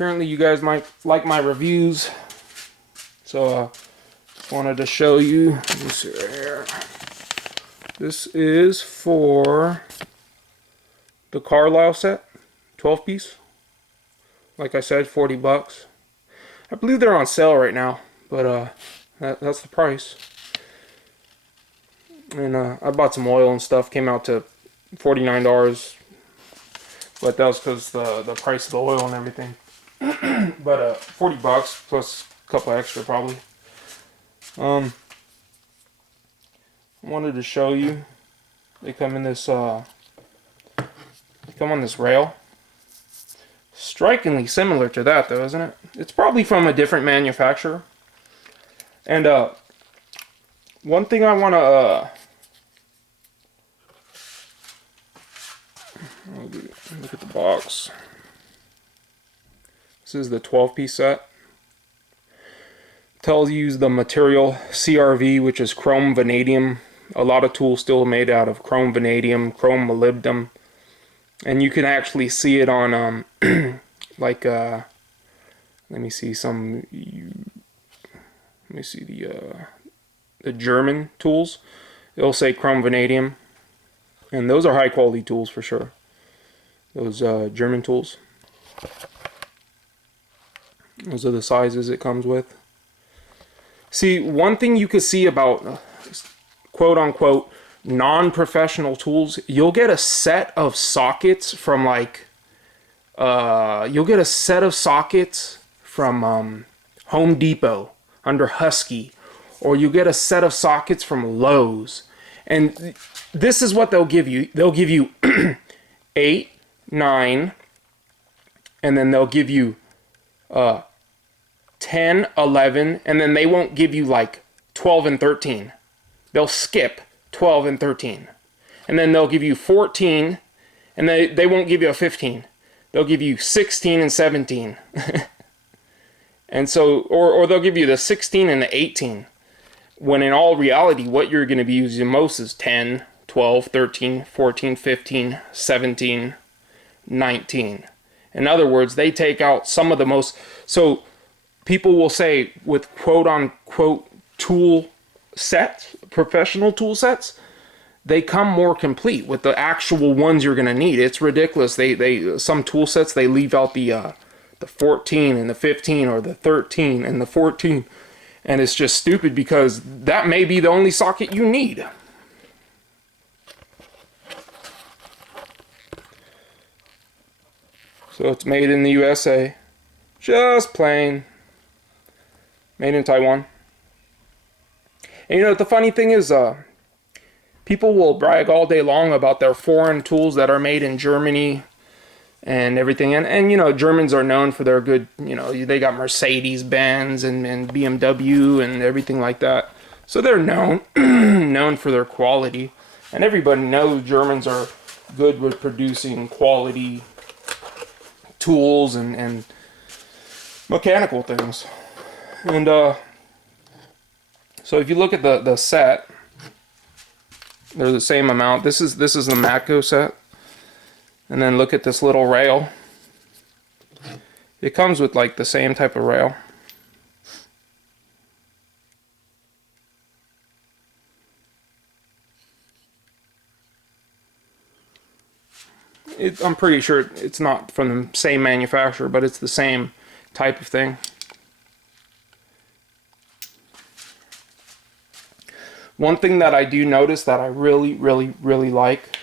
Apparently you guys might like my reviews. So just wanted to show you. Let me see right here. This is for the Carlyle set, 12 piece. Like I said, 40 bucks. I believe they're on sale right now, but that's the price. And I bought some oil and stuff, came out to $49, but that was because the price of the oil and everything. But 40 bucks plus a couple extra probably. I wanted to show you. They come in this. They come on this rail. Strikingly similar to that, though, isn't it? It's probably from a different manufacturer. And one thing I want to look at the box. This is the 12-piece set. Tells you the material CRV, which is chrome vanadium. A lot of tools still made out of chrome vanadium, chrome molybdenum, and you can actually see it on like let me see the German tools. It'll say chrome vanadium, and those are high quality tools for sure. Those German tools. Those are the sizes it comes with. See, one thing you could see about quote-unquote non-professional tools, you'll get a set of sockets from like you'll get a set of sockets from Home Depot under Husky, or you get a set of sockets from Lowe's, and this is what they'll give you. They'll give you 8, 9, and then they'll give you 10, 11, and then they won't give you like 12 and 13. They'll skip 12 and 13. And then they'll give you 14, and they won't give you a 15. They'll give you 16 and 17. And so, or they'll give you the 16 and the 18. When in all reality, what you're going to be using most is 10, 12, 13, 14, 15, 17, 19. In other words, they take out some of the most... So people will say with quote-unquote tool sets, professional tool sets, they come more complete with the actual ones you're going to need. It's ridiculous. They some tool sets, they leave out the 14 and the 15, or the 13 and the 14. And it's just stupid, because that may be the only socket you need. So it's made in the USA. Just plain. Made in Taiwan. And you know, the funny thing is, people will brag all day long about their foreign tools that are made in Germany and everything. And you know, Germans are known for their good, you know, they got Mercedes-Benz and BMW and everything like that. So they're known, known for their quality. And everybody knows Germans are good with producing quality tools and mechanical things. And so if you look at the set, they're the same amount. This is the Matco set. And then look at this little rail. It comes with like the same type of rail. I'm pretty sure it's not from the same manufacturer, but it's the same type of thing. One thing that I do notice that I really like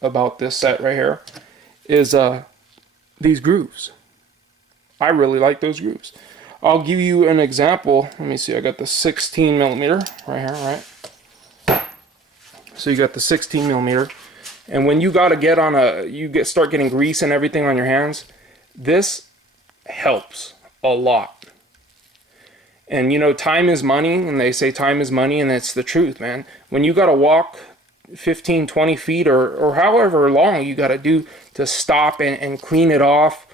about this set right here is these grooves. I really like those grooves. I'll give you an example. Let me see, I got the 16 millimeter right here, right? So you got the 16 millimeter, and when you gotta get on start getting grease and everything on your hands, this helps a lot. And you know, time is money, and they say time is money, and it's the truth, man. When you gotta walk 15, 20 feet or however long you gotta do to stop and clean it off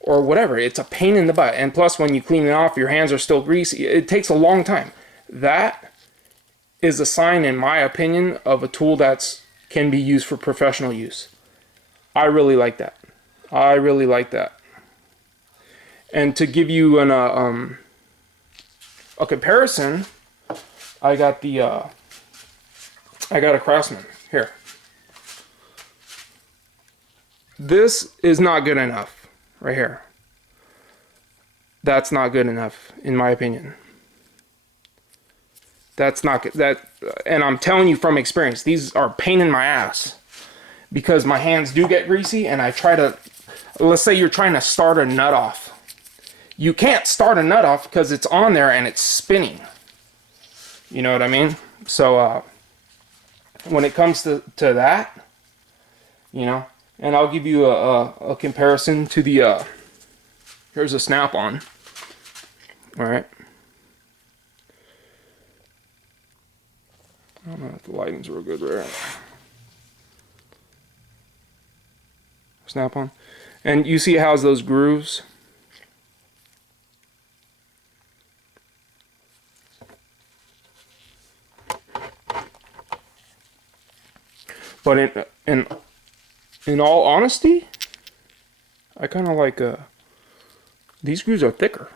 or whatever, it's a pain in the butt. And plus, when you clean it off, your hands are still greasy. It takes a long time. That is a sign, in my opinion, of a tool that can be used for professional use. I really like that. I really like that. And to give you a comparison, I got a Craftsman here. This is not good enough right here. That's not good enough in my opinion. That's not good. And I'm telling you from experience, these are a pain in my ass because my hands do get greasy, and I try to, let's say you're trying to start a nut off. You can't start a nut off because it's on there and it's spinning. You know what I mean? So when it comes to that, you know, and I'll give you a comparison to the, here's a snap-on. All right. I don't know if the lighting's real good there. Snap-on. And you see how those grooves? But in all honesty, I kind of like these grooves are thicker.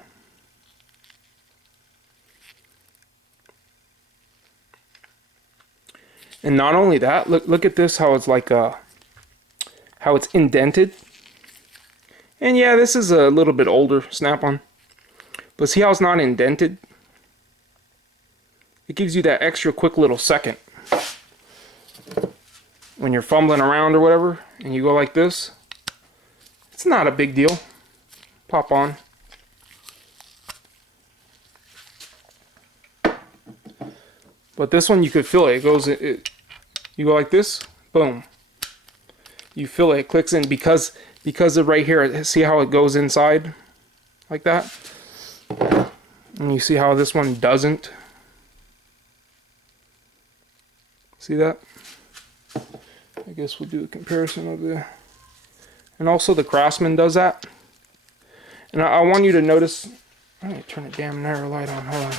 And not only that, look at this, how it's like how it's indented. And yeah, this is a little bit older snap-on, but see how it's not indented? It gives you that extra quick little second when you're fumbling around or whatever, and you go like this. It's not a big deal. Pop on. But this one, you could feel it. It goes. You go like this. Boom. You feel it. It clicks in because of right here. See how it goes inside, like that. And you see how this one doesn't. See that? I guess we'll do a comparison of the. And also the Craftsman does that. And I want you to notice. I need to turn the damn narrow light on. Hold on.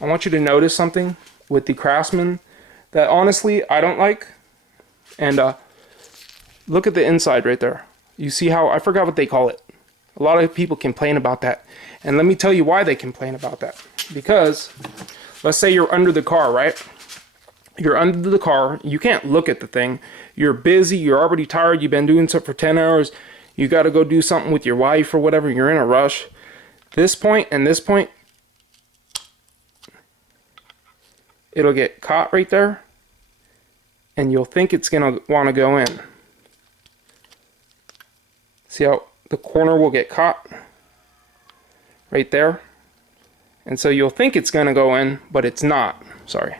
I want you to notice something with the Craftsman that honestly I don't like. And look at the inside right there. You see how, I forgot what they call it. A lot of people complain about that. And let me tell you why they complain about that. Because let's say you're under the car, right? You're under the car. You can't look at the thing. You're busy. You're already tired. You've been doing something for 10 hours. You got to go do something with your wife or whatever. You're in a rush. This point and this point, it'll get caught right there, and you'll think it's gonna want to go in. See how the corner will get caught right there? And so you'll think it's gonna go in, but it's not. Sorry.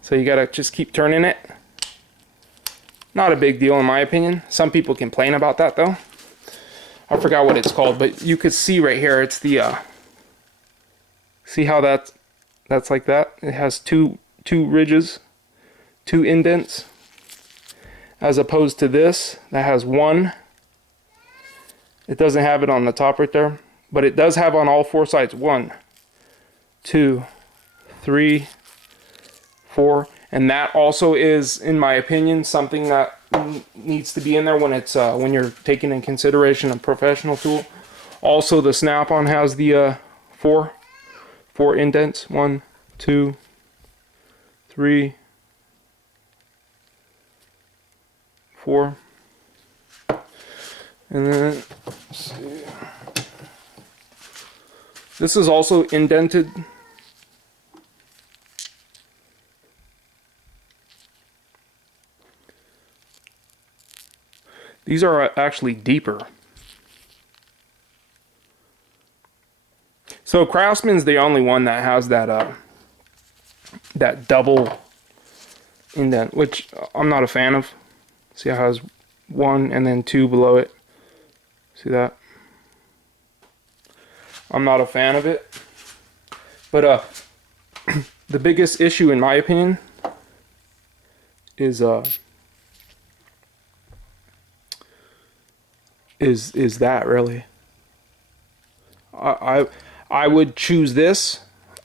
So you gotta just keep turning it. Not a big deal in my opinion. Some people complain about that though. I forgot what it's called, but you could see right here, it's the, see how that's like that? It has two ridges, two indents, as opposed to this that has one. It doesn't have it on the top right there, but it does have on all four sides. 1, 2, 3, 4, and that also is, in my opinion, something that needs to be in there when it's when you're taking in consideration a professional tool. Also, the snap-on has the four indents. 1, 2, 3, 4. And then let's see. This is also indented. These are actually deeper. So Craftsman's the only one that has that that double indent, which I'm not a fan of. See how it has 1 and then 2 below it. See that? I'm not a fan of it. But the biggest issue in my opinion is that really. I would choose this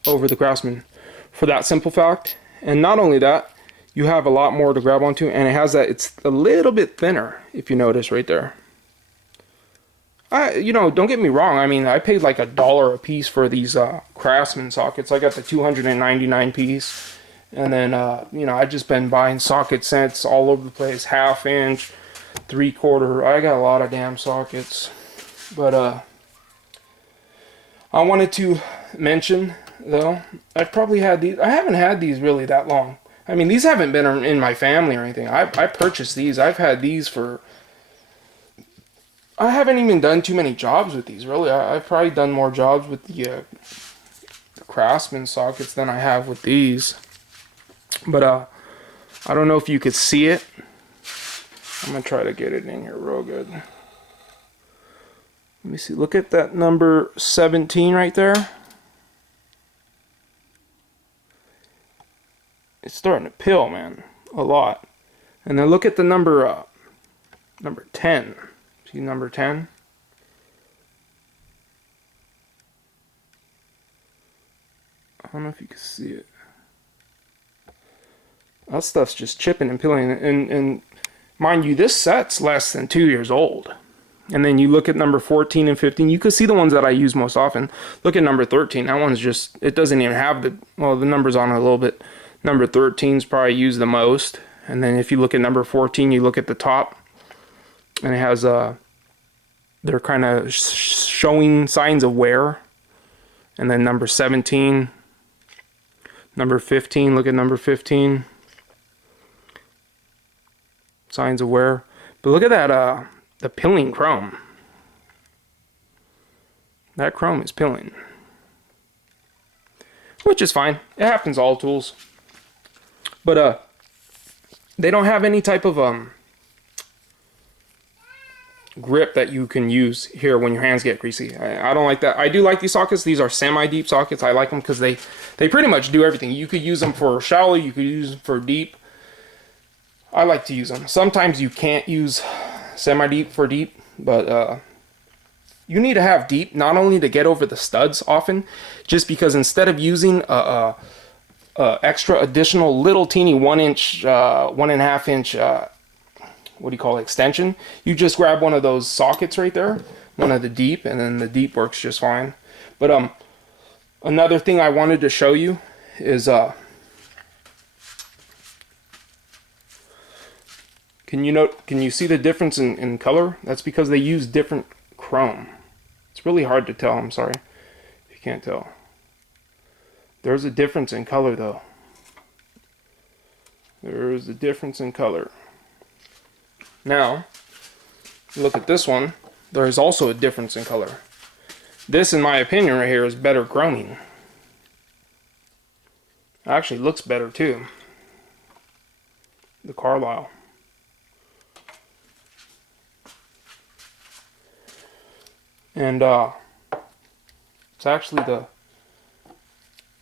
over the Craftsman for that simple fact. And not only that, you have a lot more to grab onto, and it has that, it's a little bit thinner, if you notice right there. You know, don't get me wrong, I mean, I paid like $1 a piece for these Craftsman sockets. I got the 299 piece, and then, you know, I've just been buying socket sets all over the place, 1/2 inch, 3/4, I got a lot of damn sockets. But, I wanted to mention, though, I've probably had these, I haven't had these really that long. I mean, these haven't been in my family or anything. I purchased these. I've had these for... I haven't even done too many jobs with these, really. I've probably done more jobs with the Craftsman sockets than I have with these. But, I don't know if you could see it. I'm going to try to get it in here real good. Let me see. Look at that number 17 right there. It's starting to pill, man, a lot. And then look at the number 10. See number 10? I don't know if you can see it. That stuff's just chipping and peeling. And mind you, this set's less than 2 years old. And then you look at number 14 and 15. You can see the ones that I use most often. Look at number 13. That one's just, it doesn't even have the, well, the number's on it a little bit. Number 13's probably used the most. And then if you look at number 14, you look at the top, and it has they're kind of showing signs of wear. And then number 17, number 15, look at number 15, signs of wear. But look at that, the pilling chrome. That chrome is pilling, which is fine. It happens to all tools. But they don't have any type of grip that you can use here when your hands get greasy. I don't like that. I do like these sockets. These are semi-deep sockets. I like them because they pretty much do everything. You could use them for shallow. You could use them for deep. I like to use them. Sometimes you can't use semi-deep for deep, but you need to have deep not only to get over the studs often, just because instead of using extra additional little teeny 1 inch, 1.5 inch, what do you call it, extension, you just grab one of those sockets right there, one of the deep, and then the deep works just fine. But another thing I wanted to show you is can you see the difference in color? That's because they use different chrome. It's really hard to tell, I'm sorry if you can't tell. There's a difference in color though. There's a difference in color. Now, look at this one. There's also a difference in color. This, in my opinion, right here is better chroming. Actually looks better too. The Carlyle. And it's actually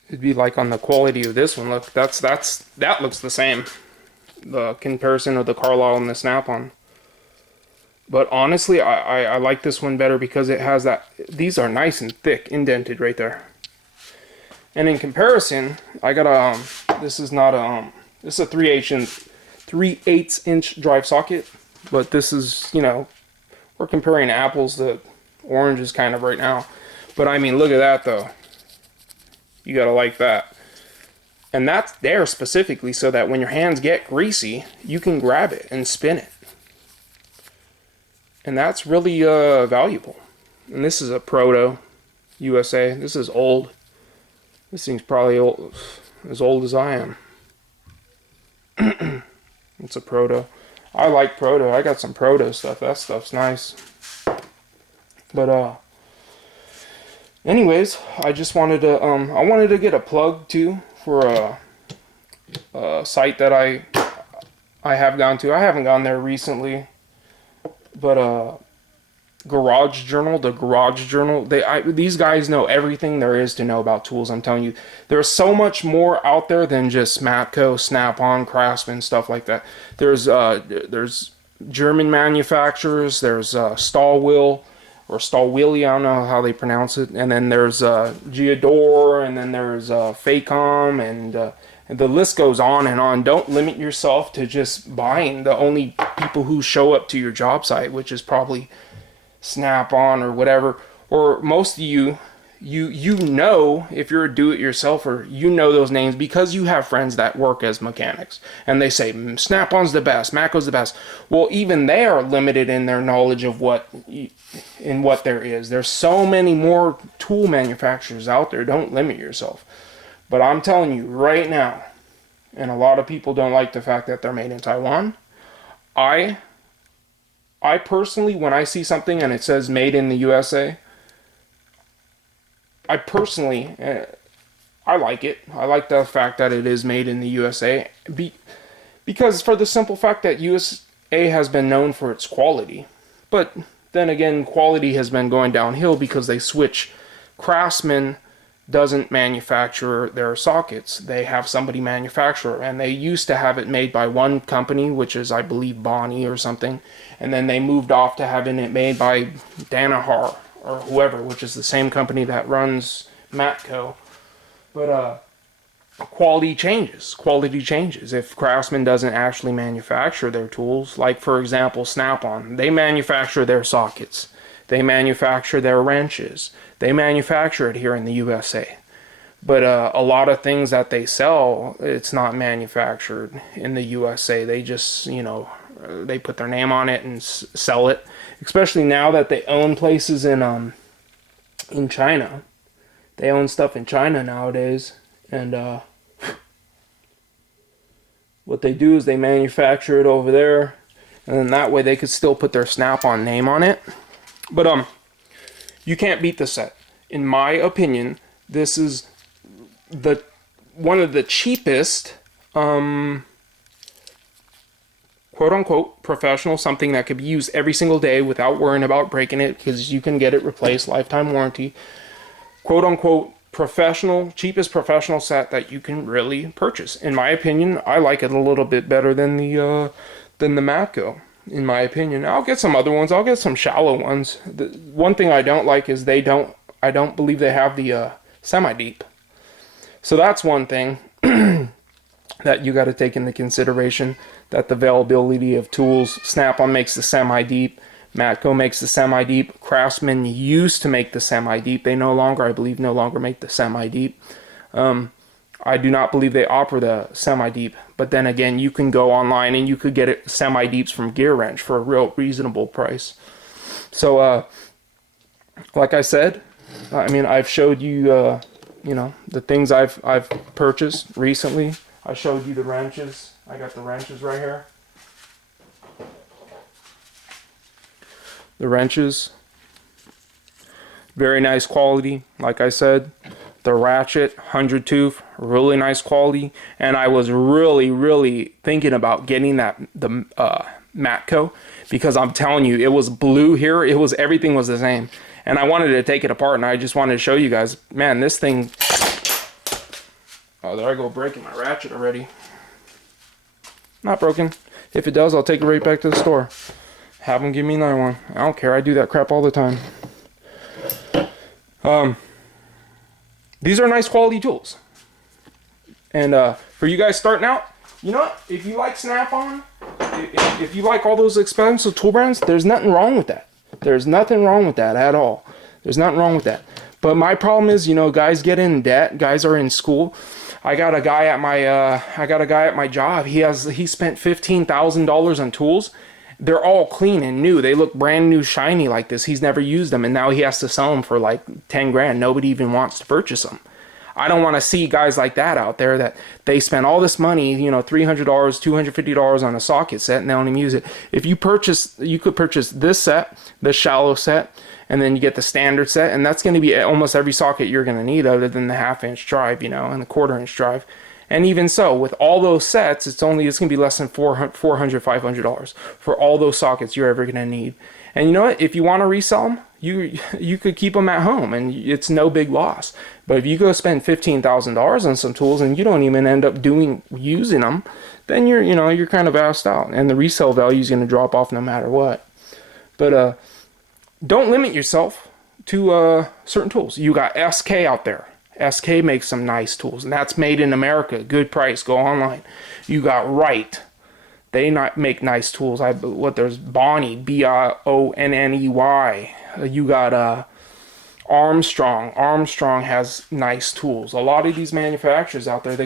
it'd be like on the quality of this one. Look, that looks the same. The comparison of the Carlyle and the Snap-on. But honestly, I like this one better because it has that. These are nice and thick, indented right there. And in comparison, I got a this is not a this is a 3/8 inch drive socket, but this is, you know, we're comparing apples to oranges kind of right now. But I mean, look at that though. You gotta like that. And that's there specifically so that when your hands get greasy, you can grab it and spin it. And that's really valuable. And this is a Proto USA. This is old. This thing's probably as old as I am. It's a Proto. I like Proto. I got some Proto stuff. That stuff's nice. But anyways, I just wanted to I wanted to get a plug too for a site that I have gone to. I haven't gone there recently, but Garage Journal, the Garage Journal. These guys know everything there is to know about tools. I'm telling you, there's so much more out there than just Matco, Snap-on, Craftsman, stuff like that. There's German manufacturers. There's Stahlwheel or Stahlwheelie, I don't know how they pronounce it. And then there's Geodor, and then there's Facom, And the list goes on and on. Don't limit yourself to just buying the only people who show up to your job site, which is probably Snap-on or whatever. Or most of you know, if you're a do-it-yourselfer, you know those names because you have friends that work as mechanics. And they say, Snap-on's the best, Matco's the best. Well, even they are limited in their knowledge of what there is. There's so many more tool manufacturers out there. Don't limit yourself. But I'm telling you right now, and a lot of people don't like the fact that they're made in Taiwan, I personally, when I see something and it says made in the USA, I personally, I like it. I like the fact that it is made in the USA because for the simple fact that USA has been known for its quality. But then again, quality has been going downhill because they switch. Craftsman doesn't manufacture their sockets. They have somebody manufacture, and they used to have it made by one company, which is, I believe, Bonnie or something, and then they moved off to having it made by Danaher or whoever, which is the same company that runs Matco. But quality changes. Quality changes. If Craftsman doesn't actually manufacture their tools, like for example Snap-on, they manufacture their sockets. They manufacture their wrenches. They manufacture it here in the USA. But a lot of things that they sell, it's not manufactured in the USA. They just, they put their name on it and sell it. Especially now that they own places in China. They own stuff in China nowadays. And what they do is they manufacture it over there. And then that way they could still put their Snap-on name on it. But you can't beat the set. In my opinion, this is one of the cheapest quote-unquote professional, something that could be used every single day without worrying about breaking it because you can get it replaced, lifetime warranty, quote-unquote professional, cheapest professional set that you can really purchase. In my opinion, I like it a little bit better than the Matco. In my opinion, I'll get some other ones. I'll get some shallow ones. The one thing I don't like is I don't believe they have the semi-deep. So that's one thing that you got to take into consideration, that the availability of tools. Snap-on makes the semi-deep. Matco makes the semi-deep. Craftsman used to make the semi-deep. They no longer, I believe, make the semi-deep. I do not believe they offer the semi-deep. But then again, you can go online and you could get it semi-deeps from Gear Wrench for a real reasonable price. So, like I said, I've showed you, the things I've purchased recently. I showed you the wrenches. I got the wrenches right here. The wrenches, very nice quality. Like I said, the ratchet, 100 tooth, really nice quality. And I was really thinking about getting the Matco, because I'm telling you, it was blue here. Everything was the same. And I wanted to take it apart, and I just wanted to show you guys, man, this thing. Oh, there I go, breaking my ratchet already. Not broken. If it does, I'll take it right back to the store. Have them give me another one. I don't care. I do that crap all the time. These are nice quality tools. And for you guys starting out, you know what? If you like Snap-on, if you like all those expensive tool brands, there's nothing wrong with that. There's nothing wrong with that at all. There's nothing wrong with that. But my problem is, guys get in debt. Guys are in school. I got a guy at my job. He spent $15,000 on tools. They're all clean and new. They look brand new, shiny like this. He's never used them, and now he has to sell them for like 10 grand. Nobody even wants to purchase them. I don't want to see guys like that out there that they spend all this money, $300, $250 on a socket set, and they don't even use it. If you could purchase this set, the shallow set, and then you get the standard set, and that's going to be almost every socket you're going to need other than the 1/2-inch drive, and the 1/4-inch drive. And even so, with all those sets, it's going to be less than $400, $500 for all those sockets you're ever going to need. And you know what? If you want to resell them, you could keep them at home, and it's no big loss. But if you go spend $15,000 on some tools and you don't even end up using them, then you're kind of assed out, and the resale value is going to drop off no matter what. But don't limit yourself to certain tools. You got SK out there. SK makes some nice tools, and that's made in America. Good price. Go online. You got Wright. They not make nice tools. There's Bonnie, Bonney. You got Armstrong. Armstrong has nice tools. A lot of these manufacturers out there,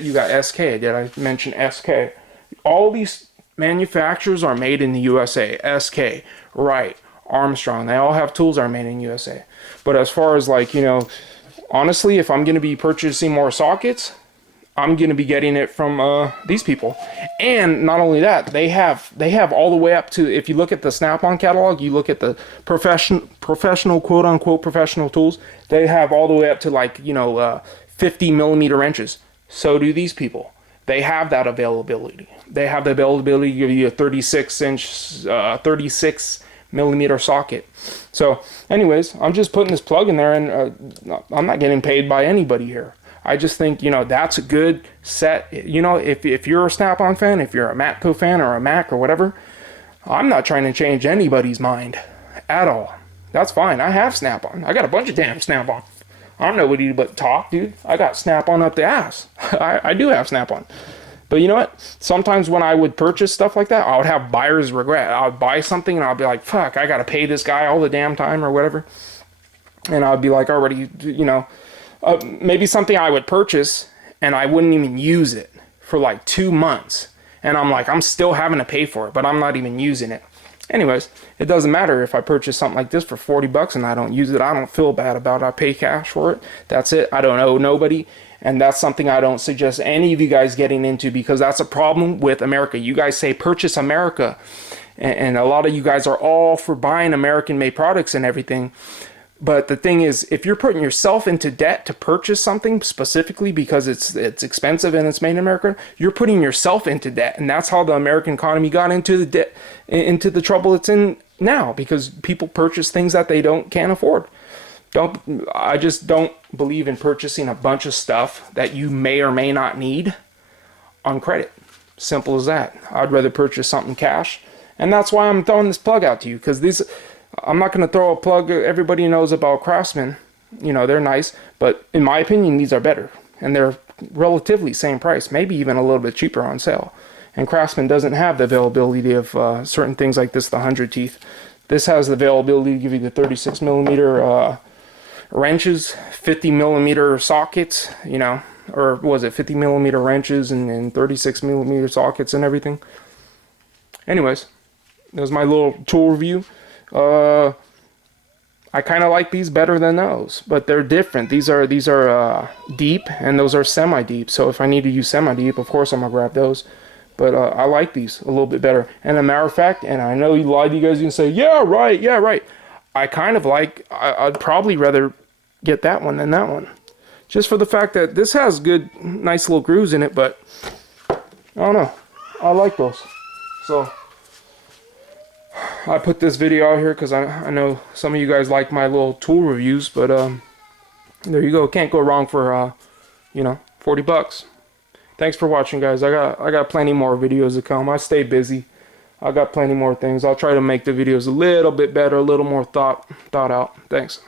you got SK. Did I mention SK? All these manufacturers are made in the USA. SK, Wright, Armstrong. They all have tools that are made in USA. But as far as like, honestly, if I'm going to be purchasing more sockets, I'm going to be getting it from these people. And not only that, they have all the way up to, if you look at the Snap-on catalog, you look at the professional, quote unquote professional tools, they have all the way up to like 50 millimeter wrenches. So do these people. They have that availability. They have the availability to give you a 36 millimeter socket. So anyways, I'm just putting this plug in there, and I'm not getting paid by anybody here. I just think, that's a good set. If you're a Snap-on fan, if you're a Matco fan or a Mac or whatever, I'm not trying to change anybody's mind at all. That's fine. I have Snap-on. I got a bunch of damn Snap-on. I'm nobody but talk, dude. I got Snap-on up the ass. I do have Snap-on. But you know what? Sometimes when I would purchase stuff like that, I would have buyer's regret. I would buy something and I'd be like, fuck, I got to pay this guy all the damn time or whatever. And I'd be like, already, maybe something I would purchase and I wouldn't even use it for like 2 months. And I'm like, I'm still having to pay for it, but I'm not even using it. Anyways, it doesn't matter if I purchase something like this for 40 bucks and I don't use it. I don't feel bad about it. I pay cash for it. That's it. I don't owe nobody. And that's something I don't suggest any of you guys getting into, because that's a problem with America. You guys say purchase America. And a lot of you guys are all for buying American-made products and everything. But the thing is, if you're putting yourself into debt to purchase something specifically because it's expensive and it's made in America, you're putting yourself into debt. And that's how the American economy got into the debt, into the trouble it's in now, because people purchase things that they can't afford. I just don't believe in purchasing a bunch of stuff that you may or may not need on credit. Simple as that. I'd rather purchase something cash. And that's why I'm throwing this plug out to you, because I'm not going to throw a plug. Everybody knows about Craftsman. They're nice, but in my opinion, these are better. And they're relatively same price, maybe even a little bit cheaper on sale. And Craftsman doesn't have the availability of certain things like this, the 100 teeth. This has the availability to give you the 36 millimeter wrenches, 50 millimeter sockets, or was it 50 millimeter wrenches and 36 millimeter sockets and everything. Anyways, that was my little tool review. I kind of like these better than those, but they're different. These are deep, and those are semi-deep. So if I need to use semi-deep, of course I'm gonna grab those. But I like these a little bit better. And a matter of fact, and I know a lot of you guys can say, yeah, right. I kind of like, I'd probably rather get that one than that one. Just for the fact that this has good, nice little grooves in it, but I don't know. I like those. So I put this video out here because I know some of you guys like my little tool reviews, but there you go. Can't go wrong for 40 bucks. Thanks for watching, guys. I got plenty more videos to come. I stay busy. I got plenty more things. I'll try to make the videos a little bit better, a little more thought out. Thanks.